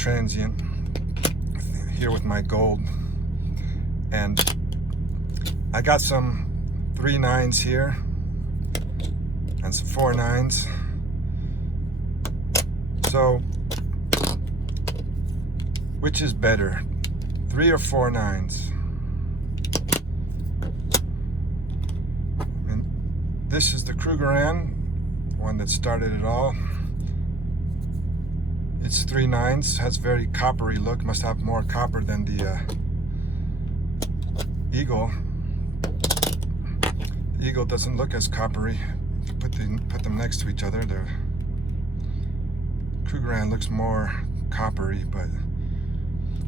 transient here with my gold, and I got some 3 9s here and some 4 9s. So which is better, 3 or 4 9s? And this is the Krugerrand, one that started it all. It's 3 9s, has very coppery look, must have more copper than the Eagle. The Eagle doesn't look as coppery. If you put them next to each other, the Krugerrand looks more coppery, but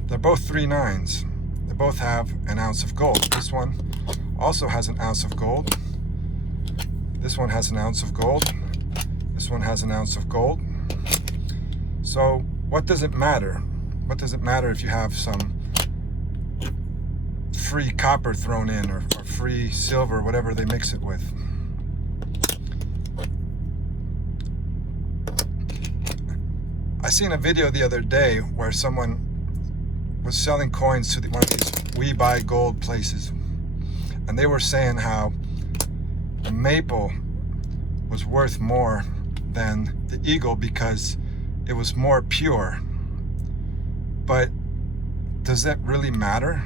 they're both 3 9s. They both have an ounce of gold. This one also has an ounce of gold. This one has an ounce of gold. This one has an ounce of gold. So what does it matter? What does it matter if you have some free copper thrown in, or free silver, whatever they mix it with? I seen a video the other day where someone was selling coins to one of these We Buy Gold places, and they were saying how the maple was worth more than the Eagle because it was more pure. But does that really matter?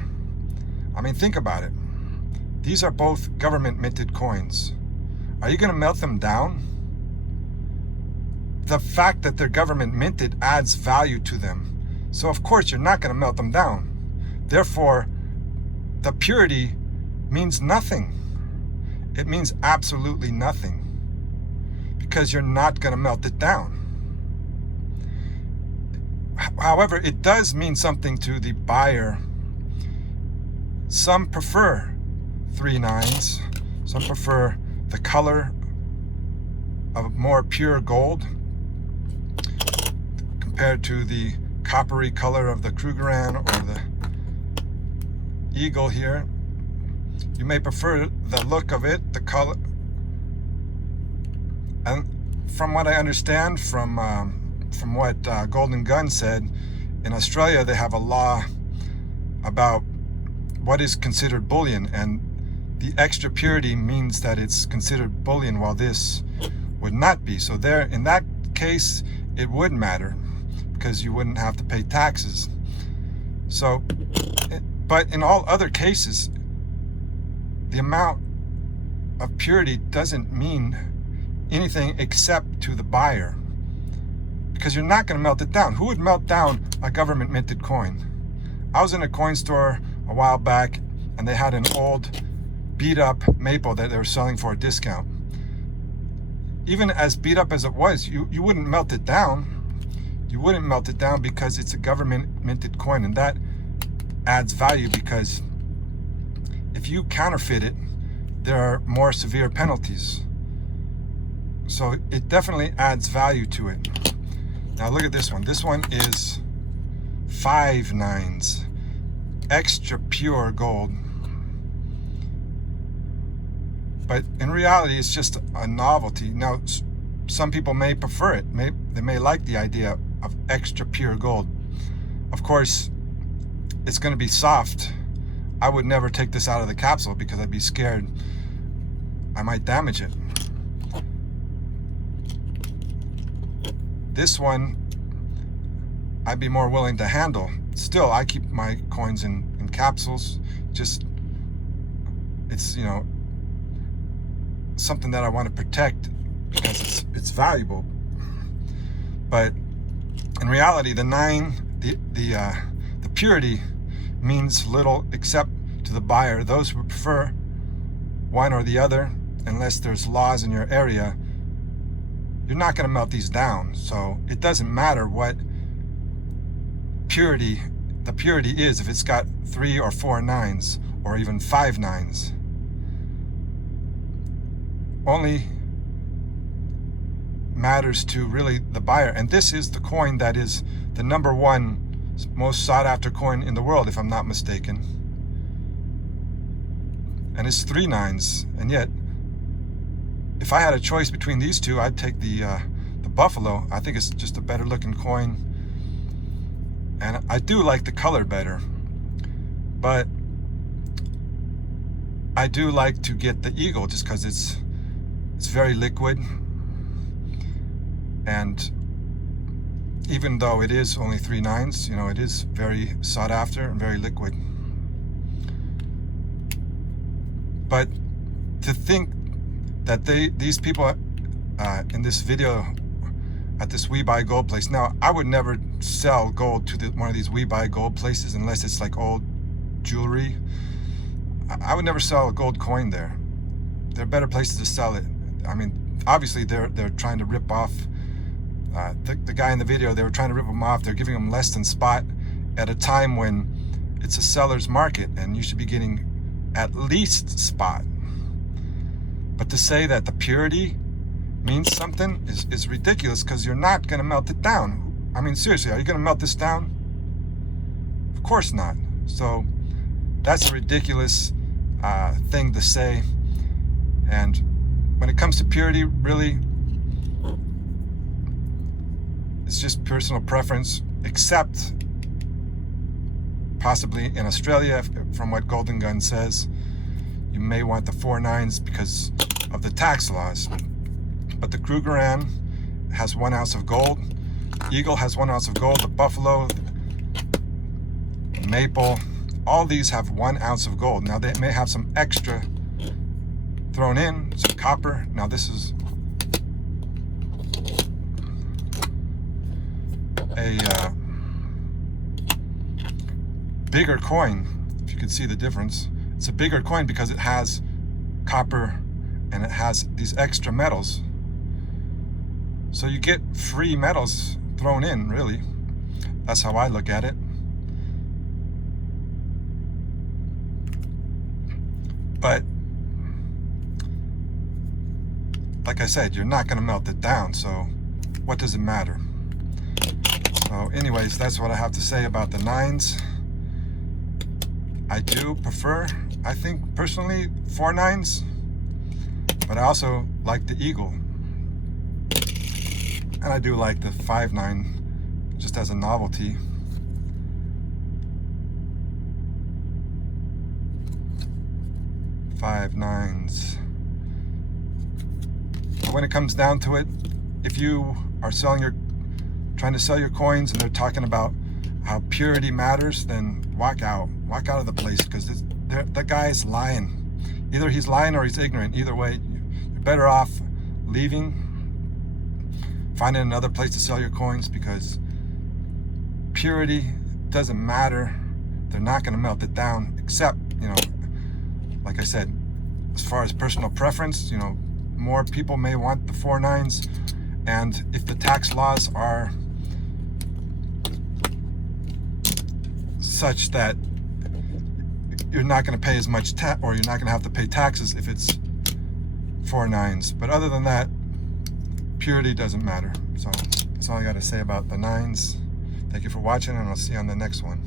I mean, think about it. These are both government minted coins. Are you going to melt them down? The fact that they're government minted adds value to them. So of course you're not going to melt them down. Therefore, the purity means nothing. It means absolutely nothing, because you're not going to melt it down. However, it does mean something to the buyer. Some prefer 3 9s. Some prefer the color of more pure gold compared to the coppery color of the Krugerrand or the Eagle here. You may prefer the look of it, the color. And from what I understand, from what Golden Gun said, in Australia they have a law about what is considered bullion, and the extra purity means that it's considered bullion, while this would not be. So there, in that case, it would matter, because you wouldn't have to pay taxes. So, but in all other cases, the amount of purity doesn't mean anything except to the buyer, because you're not going to melt it down. Who would melt down a government minted coin? I was in a coin store a while back, and they had an old beat up maple that they were selling for a discount. Even as beat up as it was, you wouldn't melt it down. You wouldn't melt it down because it's a government minted coin, and that adds value, because if you counterfeit it, there are more severe penalties. So it definitely adds value to it. Now look at this one. This one is 5 9s, extra pure gold. But in reality, it's just a novelty. Now, some people may prefer it. They may like the idea of extra pure gold. Of course, it's going to be soft. I would never take this out of the capsule because I'd be scared I might damage it. This one, I'd be more willing to handle. Still, I keep my coins in capsules. Just, it's, you know, something that I want to protect because it's valuable. But in reality, the purity means little except to the buyer. Those who prefer one or the other, unless there's laws in your area, you're not going to melt these down. So it doesn't matter what the purity is, if it's got 3 or 4 9s or even 5 9s. Only matters to really the buyer. And this is the coin that is the #1 most sought after coin in the world, if I'm not mistaken. And it's 3 9s. And yet, if I had a choice between these two, I'd take the Buffalo. I think it's just a better looking coin. And I do like the color better, but I do like to get the Eagle just because it's very liquid, and even though it is only 3 nines, it is very sought after and very liquid. But to think that these people in this video at this We Buy Gold place. Now, I would never sell gold to one of these We Buy Gold places unless it's like old jewelry. I would never sell a gold coin there. There are better places to sell it. I mean, obviously they're trying to rip off the guy in the video. They were trying to rip him off. They're giving him less than spot at a time when it's a seller's market and you should be getting at least spot. But to say that the purity means something is ridiculous, because you're not going to melt it down. I mean, seriously, are you going to melt this down? Of course not. So that's a ridiculous thing to say. And when it comes to purity, really, it's just personal preference, except possibly in Australia, from what Golden Gun says, you may want the 4 nines because of the tax laws. But the Krugerrand has 1 ounce of gold. Eagle has 1 ounce of gold. The Buffalo, the Maple, all these have 1 ounce of gold. Now they may have some extra thrown in, some copper. Now this is a bigger coin, if you can see the difference. It's a bigger coin because it has copper and it has these extra metals. So you get free metals thrown in, really. That's how I look at it. But like I said, you're not going to melt it down, so what does it matter? So anyways, that's what I have to say about the 9s. I do prefer, I think personally, 4 nines, but I also like the Eagle. And I do like the 5-9 just as a novelty. Five nines. But when it comes down to it, if you are trying to sell your coins and they're talking about how purity matters, then walk out of the place, because the guy's lying. Either he's lying or he's ignorant. Either way, you're better off leaving, finding another place to sell your coins, because purity doesn't matter. They're not going to melt it down, except, like I said, as far as personal preference, more people may want the 4 nines, and if the tax laws are such that you're not going to pay as much tax, or you're not going to have to pay taxes if it's 4 nines. But other than that, purity doesn't matter. So that's all I got to say about the 9s. Thank you for watching, and I'll see you on the next one.